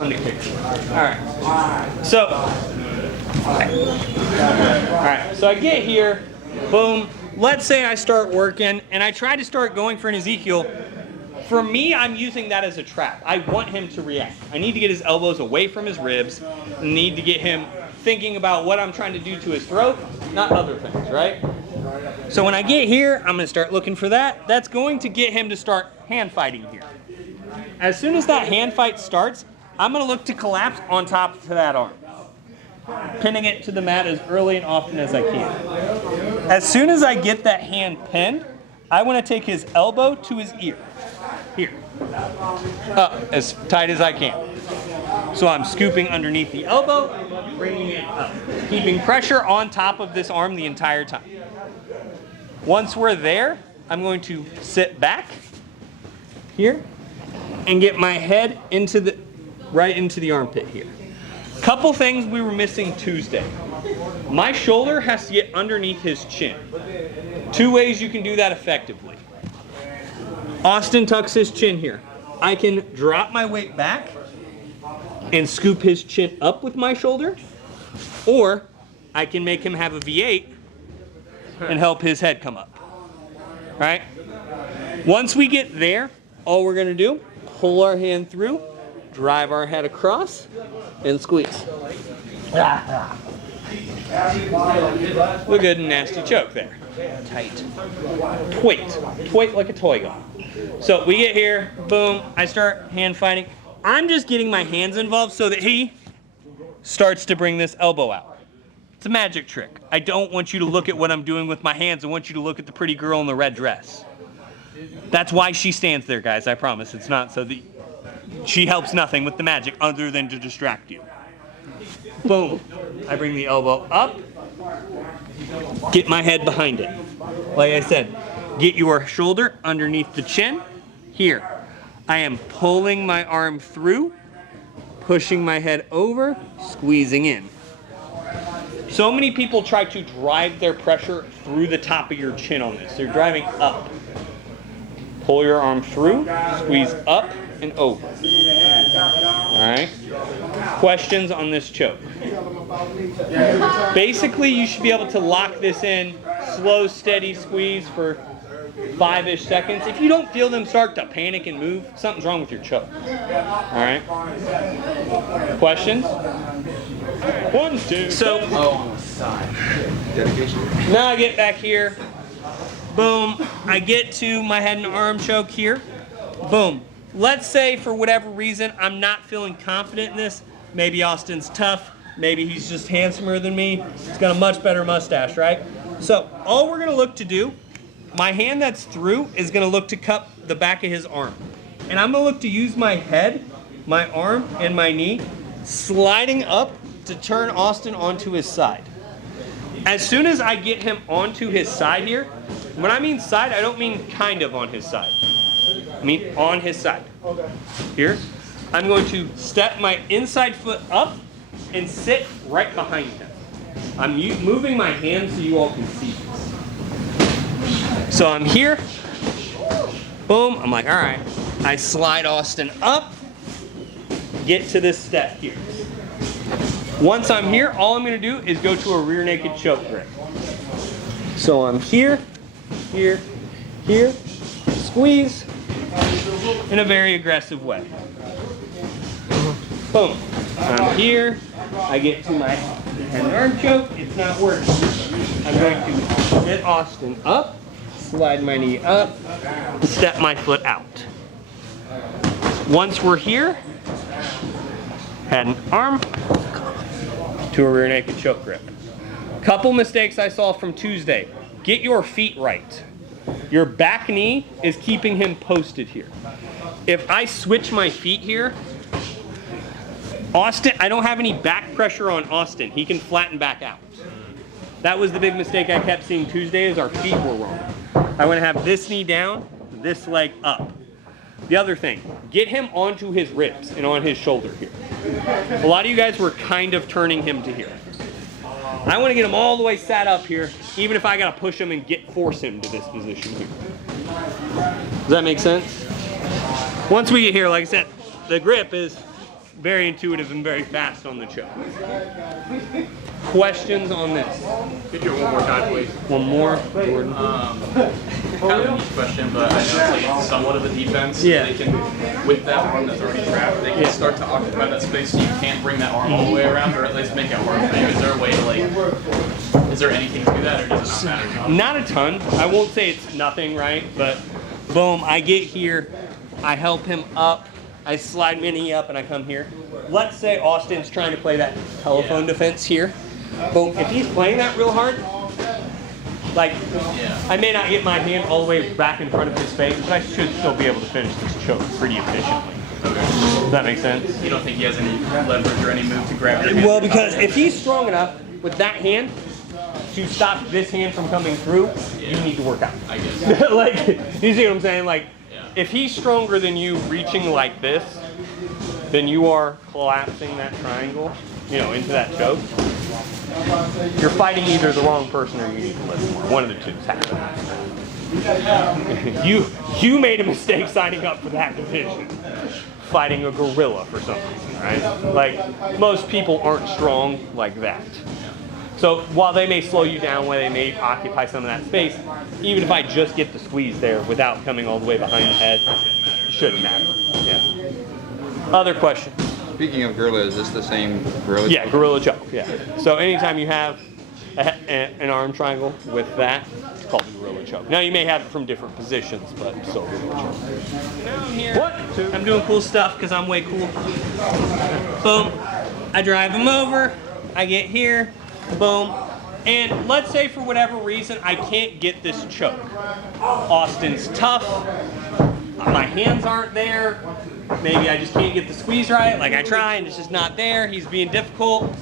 on the kick. Alright. So I get here, boom. Let's say I start working and I try to start going for an Ezekiel. For me, I'm using that as a trap. I want him to react. I need to get his elbows away from his ribs. I need to get him thinking about what I'm trying to do to his throat, not other things, right? So when I get here, I'm gonna start looking for that. That's going to get him to start hand fighting here. As soon as that hand fight starts, I'm gonna look to collapse on top of that arm, pinning it to the mat as early and often as I can. As soon as I get that hand pinned, I wanna take his elbow to his ear, here, up as tight as I can. So I'm scooping underneath the elbow, bringing it up, keeping pressure on top of this arm the entire time. Once we're there, I'm going to sit back here and get my head right into the armpit here. Couple things we were missing Tuesday. My shoulder has to get underneath his chin. 2 ways you can do that effectively. Austin tucks his chin here. I can drop my weight back and scoop his chin up with my shoulder, or I can make him have a V8 and help his head come up, right? Once we get there, all we're gonna do, pull our hand through, drive our head across, and squeeze. Look good and nasty choke there. Tight. Twait like a toy gun. So we get here, boom, I start hand fighting. I'm just getting my hands involved so that he starts to bring this elbow out. It's a magic trick. I don't want you to look at what I'm doing with my hands. I want you to look at the pretty girl in the red dress. That's why she stands there, guys, I promise. It's not so that she helps nothing with the magic other than to distract you. Boom. I bring the elbow up, get my head behind it. Like I said, get your shoulder underneath the chin. Here, I am pulling my arm through, pushing my head over, squeezing in. So many people try to drive their pressure through the top of your chin on this. They're driving up. Pull your arm through, squeeze up and over. All right? Questions on this choke? Basically, you should be able to lock this in, slow, steady squeeze for 5-ish seconds. If you don't feel them start to panic and move, something's wrong with your choke. All right? Questions? 1, 2. So, on the side. Dedication. now I get back here. Boom. I get to my head and arm choke here. Boom. Let's say for whatever reason I'm not feeling confident in this. Maybe Austin's tough. Maybe he's just handsomer than me. He's got a much better mustache, right? So all we're going to look to do, my hand that's through is going to look to cup the back of his arm. And I'm going to look to use my head, my arm, and my knee sliding up to turn Austin onto his side. As soon as I get him onto his side here, when I mean side, I don't mean kind of on his side. I mean on his side. Here, I'm going to step my inside foot up and sit right behind him. I'm moving my hands so you all can see this. So I'm here, boom, I'm like, all right. I slide Austin up, get to this step here. Once I'm here, all I'm gonna do is go to a rear naked choke grip. So I'm here, here, here, squeeze in a very aggressive way. Boom. I'm here, I get to my head and arm choke, it's not working. I'm going to get Austin up, slide my knee up, step my foot out. Once we're here, head and arm, to a rear naked choke grip. Couple mistakes I saw from Tuesday. Get your feet right. Your back knee is keeping him posted here. If I switch my feet here, Austin, I don't have any back pressure on Austin. He can flatten back out. That was the big mistake I kept seeing Tuesday is our feet were wrong. I want to have this knee down, this leg up. The other thing, get him onto his ribs and on his shoulder here. A lot of you guys were kind of turning him to here. I want to get him all the way sat up here, even if I got to push him and force him to this position here. Does that make sense? Once we get here, like I said, the grip is very intuitive and very fast on the choke. Questions on this? Could you do it one more time, please? One more, Jordan. Kind of a niche question, but I know it's like somewhat of a defense. Yeah. They can, with that arm that's already trapped, they can start to occupy that space so you can't bring that arm all the way around, or at least make it hard for you. Is there a way to like, is there anything to that, or does it not matter? Not a ton. I won't say it's nothing, right? But boom, I get here, I help him up, I slide my knee up, and I come here. Let's say Austin's trying to play that telephone defense here. Boom, if he's playing that real hard, like, I may not get my hand all the way back in front of his face, but I should still be able to finish this choke pretty efficiently. Okay. Does that make sense? You don't think he has any leverage or any move to grab your hand? Well, because if he's strong enough with that hand to stop this hand from coming through, you need to work out. I guess. Like, you see what I'm saying? Like, if he's stronger than you reaching like this, then you are collapsing that triangle, you know, into that choke. You're fighting either the wrong person or you need to lift more. One of the two is happening. You made a mistake signing up for that division. Fighting a gorilla for some reason, right? Like, most people aren't strong like that. So while they may slow you down, while they may occupy some of that space, even if I just get the squeeze there without coming all the way behind the head, it shouldn't matter. Yeah. Other questions? Speaking of gorilla, is this the same gorilla? Yeah, gorilla choke. Yeah. So anytime you have an arm triangle with that, it's called a gorilla choke. Now you may have it from different positions, but still gorilla choke. Now I'm here. What? I'm doing cool stuff because I'm way cool. Boom. I drive him over. I get here. Boom. And let's say for whatever reason I can't get this choke. Austin's tough. My hands aren't there. Maybe I just can't get the squeeze right. Like I try and it's just not there. He's being difficult.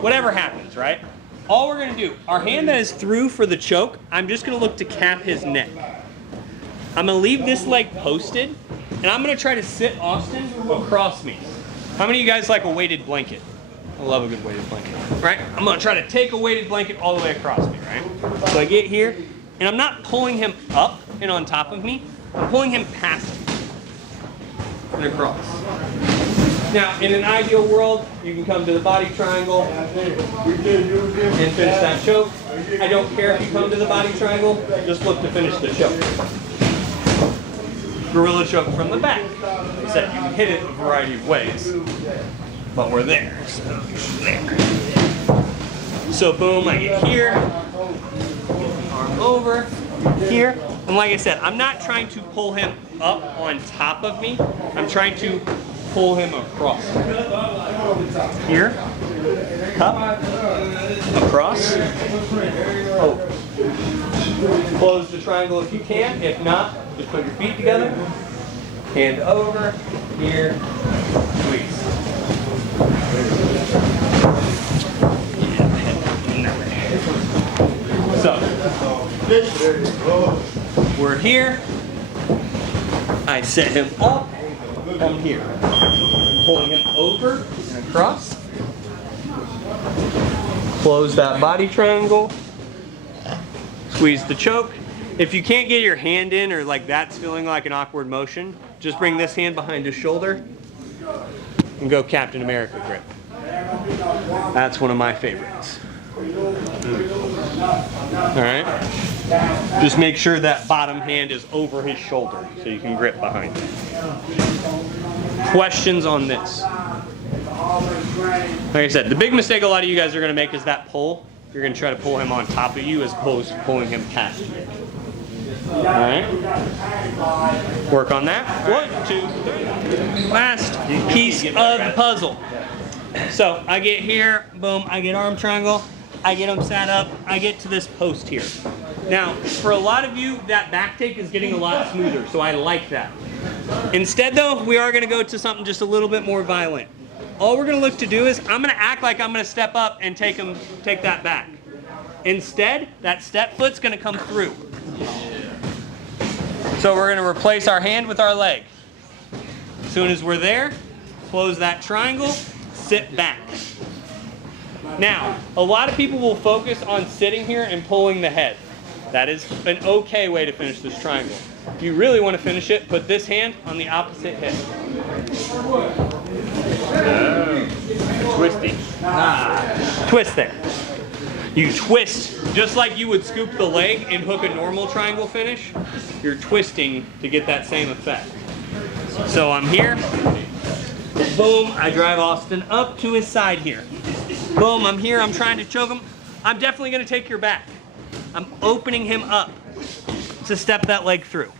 Whatever happens, right? All we're gonna do, our hand that is through for the choke, I'm just gonna look to cap his neck. I'm gonna leave this leg posted and I'm gonna try to sit Austin across me. How many of you guys like a weighted blanket? I love a good weighted blanket, right? I'm gonna try to take a weighted blanket all the way across me, right? So I get here, and I'm not pulling him up and on top of me, I'm pulling him past me and across. Now, in an ideal world, you can come to the body triangle and finish that choke. I don't care if you come to the body triangle, just look to finish the choke. Gorilla choke from the back. Like I said, you can hit it a variety of ways. But we're there. So boom, I get here, arm over, here. And like I said, I'm not trying to pull him up on top of me. I'm trying to pull him across. Here, up, across. Oh. Close the triangle if you can. If not, just put your feet together. Hand over, here, squeeze. So, we're here. I set him up. Come here. I'm pulling him over and across. Close that body triangle. Squeeze the choke. If you can't get your hand in or like that's feeling like an awkward motion, just bring this hand behind his shoulder and go Captain America grip. That's one of my favorites. All right. Just make sure that bottom hand is over his shoulder so you can grip behind it. Questions on this? Like I said, the big mistake a lot of you guys are going to make is that pull. You're going to try to pull him on top of you as opposed to pulling him past you. All right. Work on that. 1, 2, 3. Last piece of the puzzle. So I get here, boom, I get arm triangle, I get him sat up, I get to this post here. Now, for a lot of you, that back take is getting a lot smoother, so I like that. Instead though, we are gonna go to something just a little bit more violent. All we're gonna look to do is, I'm gonna act like I'm gonna step up and take that back. Instead, that step foot's gonna come through. So we're gonna replace our hand with our leg. As soon as we're there, close that triangle, sit back. Now, a lot of people will focus on sitting here and pulling the head. That is an okay way to finish this triangle. If you really want to finish it, put this hand on the opposite hip. Twisty. Twist there. You twist just like you would scoop the leg and hook a normal triangle finish. You're twisting to get that same effect. So I'm here. Boom, I drive Austin up to his side here. Boom, I'm here, I'm trying to choke him. I'm definitely gonna take your back. I'm opening him up to step that leg through.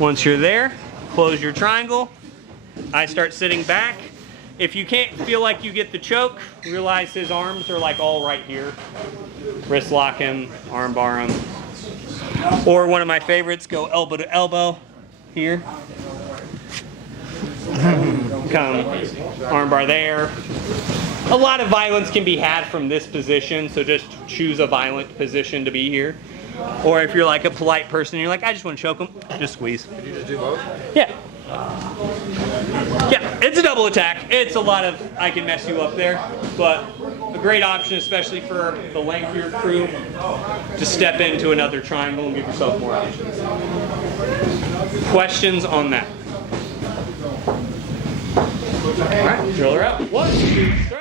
Once you're there, close your triangle. I start sitting back. If you can't feel like you get the choke, realize his arms are like all right here. Wrist lock him, arm bar him. Or one of my favorites, go elbow to elbow here. Come arm bar there. A lot of violence can be had from this position, so just choose a violent position to be here. Or if you're like a polite person, you're like, I just want to choke him, just squeeze. Could you just do both? Yeah. Yeah, it's a double attack. It's a lot of, I can mess you up there, but a great option, especially for the lengthier crew, to step into another triangle and give yourself more options. Questions on that? All right, drill her out. 1, 2, 3.